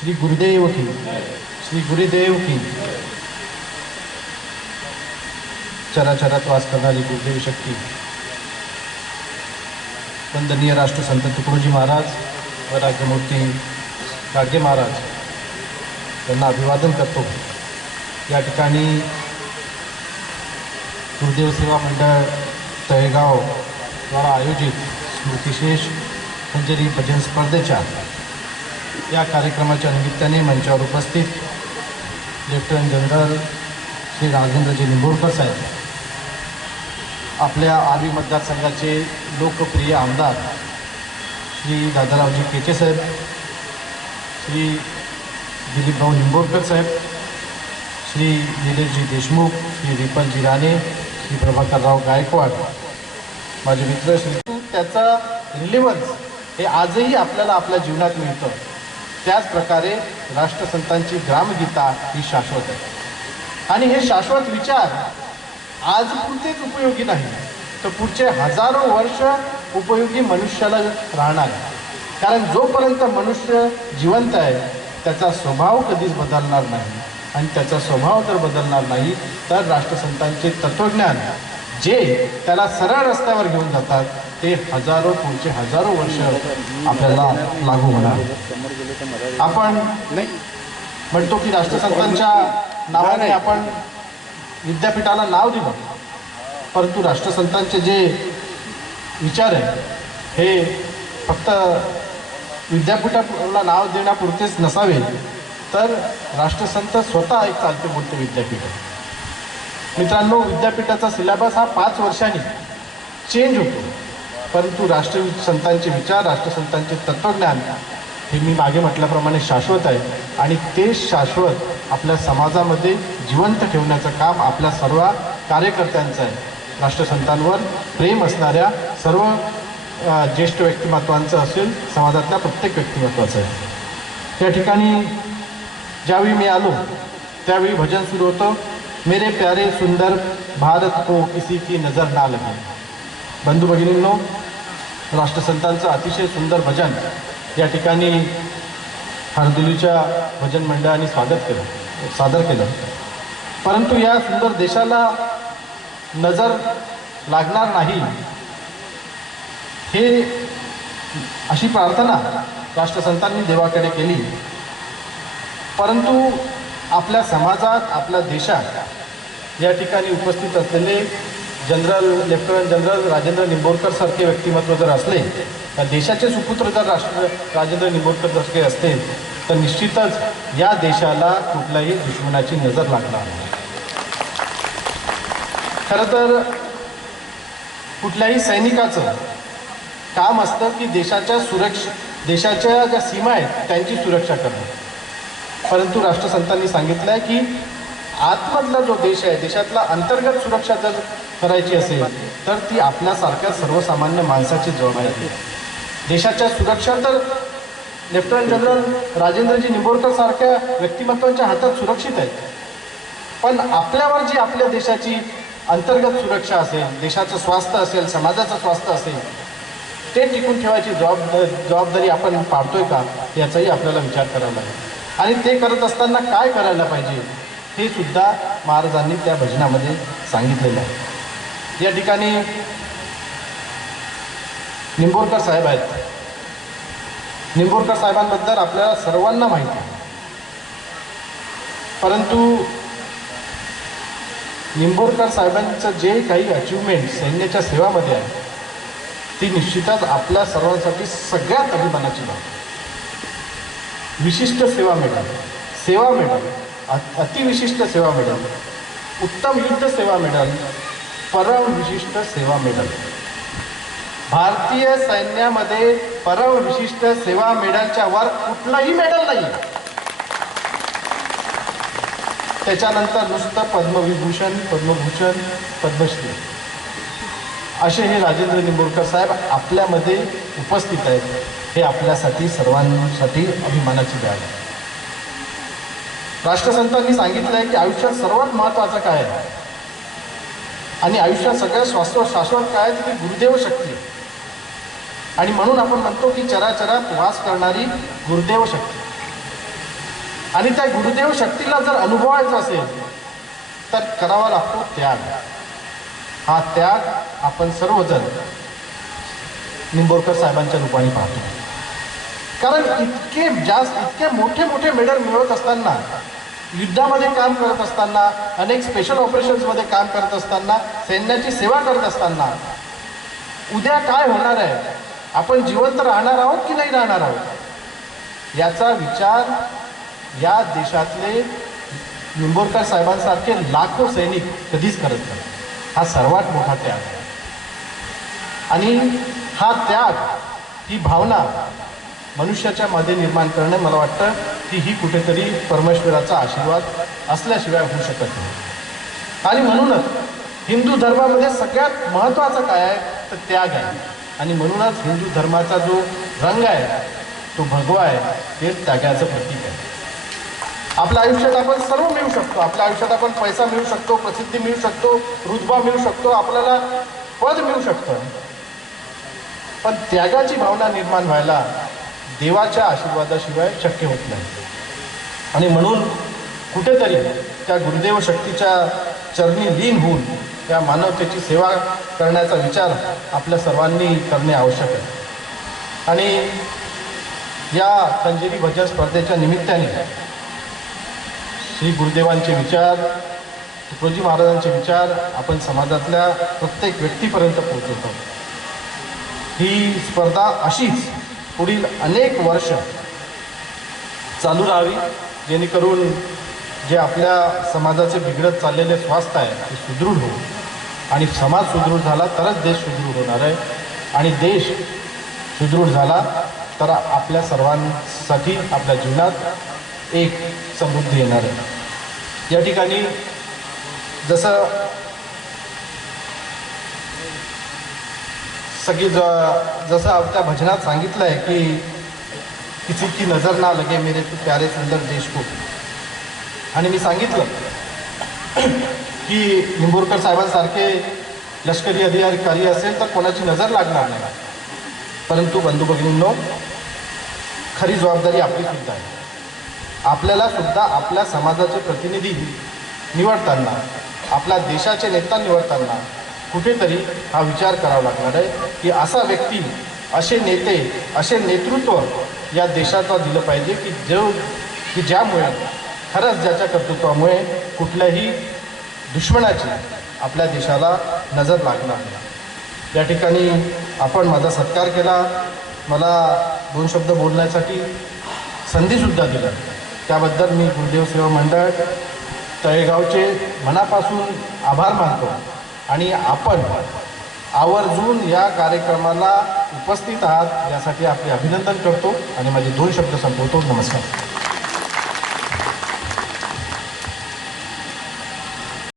श्री गुरुदेव की। श्री गुरुदेव की। चराचरात वास करणारी गुरुदेव शक्ती। वंदनीय राष्ट्रसंत तुकडोजी महाराज व राज्यमूर्ती गाडगे महाराज यांना अभिवादन करतो. या ठिकाणी गुरुदेव सेवा मंडळ तळेगाव द्वारा आयोजित स्मृतिशेष मंजरी भजन स्पर्धेच्या या कार्यक्रमाच्या निमित्ताने मंचावर उपस्थित लेफ्टनंट जनरल श्री राजेंद्रजी निंबोरकर साहेब आपल्या आर्वी मतदारसंघाचे लोकप्रिय आमदार श्री दादारावजी केचे साहेब श्री दिलीपभाऊ निंबोरकर साहेब श्री निलेशजी देशमुख श्री रिपलजी राणे श्री प्रभाकरराव गायकवाड माझे मित्र श्री त्याचा रिलेवन्स हे आजही आपल्याला आपल्या जीवनात मिळतं. त्याचप्रकारे राष्ट्रसंतांची ग्रामगीता ही शाश्वत आहे. आणि हे शाश्वत विचार आजपुरतेच उपयोगी नाही. तर पुढचे हजारो वर्ष उपयोगी मनुष्याला राहणार. आहे कारण जोपर्यंत मनुष्य जिवंत आहे त्याचा स्वभाव कधीच बदलणार नाही. आणि त्याचा स्वभाव जर बदलणार नाही तर राष्ट्रसंतांचे तत्त्वज्ञान जे त्याला सरळ रस्त्यावर घेऊन जातात ते हजारो पुढचे हजारो वर्ष आपल्याला लागू होणार. आपण म्हणतो की राष्ट्रसंतांच्या नावाने आपण विद्यापीठाला नाव दिलं. परंतु राष्ट्रसंतांचे जे विचार आहे हे फक्त विद्यापीठाला नाव देण्यापुरतेच नसावे तर राष्ट्रसंत स्वतः एक चालते बोलते विद्यापीठ आहे. मित्रांनो विद्यापीठाचा सिलेबस हा पाच वर्षांनी चेंज होतो. परंतु राष्ट्रसंतांचे विचार राष्ट्रसंतांचे तत्त्वज्ञान हे मी मागे म्हटल्याप्रमाणे शाश्वत आहे. आणि ते शाश्वत आपल्या समाजामध्ये जिवंत ठेवण्याचं काम आपल्या सर्व कार्यकर्त्यांचं आहे. राष्ट्रसंतांवर प्रेम असणाऱ्या सर्व ज्येष्ठ व्यक्तिमत्वांचं असेल समाजातल्या प्रत्येक व्यक्तिमत्वाचं आहे. त्या ठिकाणी ज्यावेळी मी आलो त्यावेळी भजन सुरू होतं. मेरे प्यारे सुंदर भारत को किसी की नजर ना लगे. बंधू भगिनींनो राष्ट्रसंतांचं अतिशय सुंदर भजन या ठिकाणी हरदुलीच्या भजन मंडळाने स्वागत केलं सादर केलं. परंतु या सुंदर देशाला नजर लागणार नाही हे अशी प्रार्थना राष्ट्रसंतांनी देवाकडे केली. परंतु आपल्या समाजात आपल्या देशात या ठिकाणी उपस्थित असलेले general lieutenant general Rajendra Nimborkar सारखे व्यक्तिमत्व जर असले तर देशाचे सुपुत्र जर राष्ट्र राजेंद्र निंबोरकर सारखे असते तर निश्चितच या देशाला कुठल्याही दुश्मनाची नजर लागणार खरं तर कुठल्याही सैनिकाचं काम असतं की देशाच्या सुरक्ष देशाच्या ज्या सीमा आहेत त्यांची सुरक्षा करणं. परंतु राष्ट्रसंतांनी सांगितलं आहे की आतमधला जो देश आहे देशातला अंतर्गत सुरक्षा जर करायची असेल तर ती आपल्यासारख्या सर्वसामान्य माणसाची जबाबदारी आहे. देशाच्या सुरक्षा तर लेफ्टनंट जनरल राजेंद्रजी निंबोरकर सारख्या व्यक्तिमत्वांच्या हातात सुरक्षित आहेत. पण आपल्यावर जी आपल्या देशाची अंतर्गत सुरक्षा असेल देशाचं स्वास्थ्य असेल समाजाचं स्वास्थ्य असेल ते टिकून ठेवायची जबाबदारी जबाबदारी आपण पाळतोय का याचाही आपल्याला विचार करावा लागेल आणि ते करत असताना काय करायला पाहिजे? हे सुद्धा महाराजांनी त्या भजनामध्ये सांगितलेलं आहे. या ठिकाणी निंबोरकर साहेब आहेत. निंबोरकर साहेबांबद्दल आपल्याला सर्वांना माहिती आहे. परंतु निंबोरकर साहेबांचं जे काही अचिव्हमेंट सैन्याच्या सेवामध्ये आहे ती निश्चितच आपल्या सर्वांसाठी सगळ्यात अभिमानाची बाब विशिष्ट सेवा मिळाली. सेवा मिळाली. अतिविशिष्ट सेवा मेडल उत्तम युद्ध सेवा मेडल परम विशिष्ट सेवा मेडल. भारतीय सैन्यामध्ये परम विशिष्ट सेवा मेडलच्या वर कुठलंही मेडल नाही त्याच्यानंतर नुसतं पद्मविभूषण पद्मभूषण पद्मश्री. असे हे राजेंद्र निंबोरकर साहेब आपल्यामध्ये उपस्थित आहेत. हे आपल्यासाठी सर्वांसाठी अभिमानाची बाब आहे. राष्ट्रसंतांनी सांगितलं आहे की आयुष्यात सर्वात महत्त्वाचं काय आहे? आणि आयुष्यात सगळ्यात शाश्वत शाश्वत काय आहे? ती गुरुदेव शक्ती आणि म्हणून आपण म्हणतो की चराचरात वास करणारी गुरुदेव शक्ती आणि त्या गुरुदेव शक्तीला जर अनुभवायचं असेल तर करावा लागतो त्याग. हा त्याग आपण सर्वजण निंबोरकर साहेबांच्या रूपाने पाहतो. कारण इतके जास्त इतके मोठे मोठे मेडल मिळवत असताना युद्धामध्ये काम करत असताना अनेक स्पेशल ऑपरेशन्समध्ये काम करत असताना सैन्याची सेवा करत असताना उद्या काय होणार आहे? आपण जिवंत राहणार आहोत की नाही राहणार आहोत? याचा विचार या देशातले निंबोरकर साहेबांसारखे लाखो सैनिक कधीच करत नाही. हा सर्वात मोठा त्याग आहे. आणि हा त्याग ही भावना मनुष्याच्या मध्ये निर्माण करणे मला वाटतं की ही कुठेतरी परमेश्वराचा आशीर्वाद असल्याशिवाय होऊ शकत नाही. आणि म्हणूनच हिंदू धर्मामध्ये सगळ्यात महत्त्वाचं काय आहे? तर त्याग आहे. आणि म्हणूनच हिंदू धर्माचा जो रंग आहे तो भगवा आहे हे त्यागाचं प्रतीक आहे. आपल्या आयुष्यात आपण सर्व मिळू शकतो. आपल्या आयुष्यात आपण पैसा मिळू शकतो प्रसिद्धी मिळू शकतो रुतबा मिळू शकतो आपल्याला पद मिळू शकतं. पण त्यागाची भावना निर्माण व्हायला देवाच्या आशीर्वादाशिवाय शक्य होत नाही. आणि म्हणून कुठेतरी त्या गुरुदेव शक्तीच्या चरणी लीन होऊन त्या मानवतेची सेवा करण्याचा विचार आपल्या सर्वांनी करणे आवश्यक आहे. आणि या खंजेरी भजन स्पर्धेच्या निमित्ताने श्री गुरुदेवांचे विचार तुकोजी महाराजांचे विचार आपण समाजातल्या प्रत्येक व्यक्तीपर्यंत पोहोचवतो. ही स्पर्धा अशीच पुढील अनेक वर्ष चालू राहावी जेणेकरून जे आपल्या समाजाचे बिघडत चाललेले स्वास्थ्य आहे ते सुदृढ हो आणि समाज सुदृढ झाला तरच देश सुदृढ होणार आहे. आणि देश सुदृढ झाला तर आपल्या सर्वांसाठी आपल्या जीवनात एक समृद्धी येणार आहे. या ठिकाणी जसं सगळी ज जसं त्या भजनात सांगितलं आहे की किसी की नजर ना लगे मेरे तू प्यारे सुंदर देश को. आणि मी सांगितलं की निंबोरकर साहेबांसारखे लष्करी अधिकारी असेल तर कोणाची नजर लागणार नाही. परंतु बंधू भगिनींनो खरी जबाबदारी आपली सुद्धा आहे. आपल्याला सुद्धा आपल्या समाजाचे प्रतिनिधी निवडताना आपल्या देशाचे नेता निवडताना कुठेतरी हा विचार करावा लागणार आहे की असा व्यक्ती असे नेते असे नेतृत्व या देशाचा दिलं पाहिजे की जो की ज्यामुळे खरंच ज्याच्या कर्तृत्वामुळे कुठल्याही दुश्मनाची आपल्या देशाला नजर लागणार नाही. या ठिकाणी आपण माझा सत्कार केला. मला दोन शब्द बोलण्यासाठी संधीसुद्धा दिलं. त्याबद्दल मी गुरुदेव सेवा मंडळ तळेगावचे मनापासून आभार मानतो. आणि आपण आवर्जून या कार्यक्रमाला उपस्थित आहात यासाठी आपले अभिनंदन करतो आणि माझे दोन शब्द संपवतो. नमस्कार.